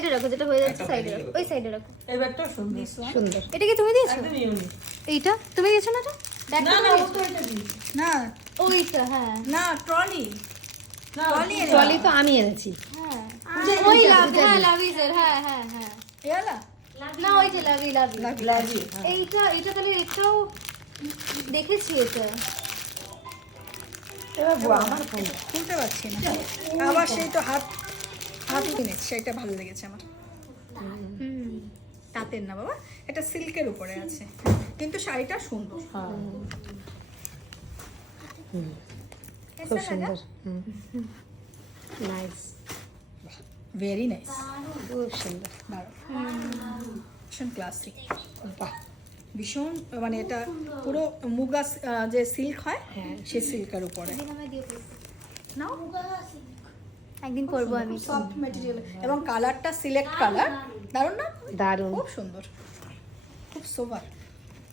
সাইডে রাখো, যেটা হয়ে যাচ্ছে সাইডে রাখো, ওই সাইডে রাখো। এবারটা সুন্দর সুন্দর। এটা কি তুমি দিয়েছো? একদম ইউনিক। এইটা তুমি দিয়েছো না? এটা না ব্যাগটা না, তুমি ও তো দিয়েছো? এটা দিয়েছে। না ওইটা, হ্যাঁ না ট্রলি না, ট্রলি ট্রলি তো আমি এনেছি। হ্যাঁ পূজা- ওই পূজা- লাভ, পূজা হ্যাঁ দিই। লাভিজের, হ্যাঁ হ্যাঁ হ্যাঁ। এলা না ওই যে লাভি লাভি। লাগি। এইটা তাহলে এটাও দেখেছি এটা। এবার আমার ফোন। খুলতে পারছি না আবার সেই তো হাত কিনেছি, সেটা ভালো লেগেছে আমার। তাঁতের না বাবা, এটা সিল্কের উপরে আছে, কিন্তু শাড়িটা সুন্দর। খুব সুন্দর। নাইস, ভেরি নাইস, খুব সুন্দর। ভীষণ ক্লাসিক, বাহ, ভীষণ মানে এটা পুরো মুগা যে সিল্ক হয় হ্যাঁ। সেই সিল্কের উপরে নাও, একদিন করবো আমি। সফট ম্যাটেরিয়াল এবং কালারটা সিলেক্ট কালার, দারুণ না? দারুণ। খুব সুন্দর, খুব সোবার।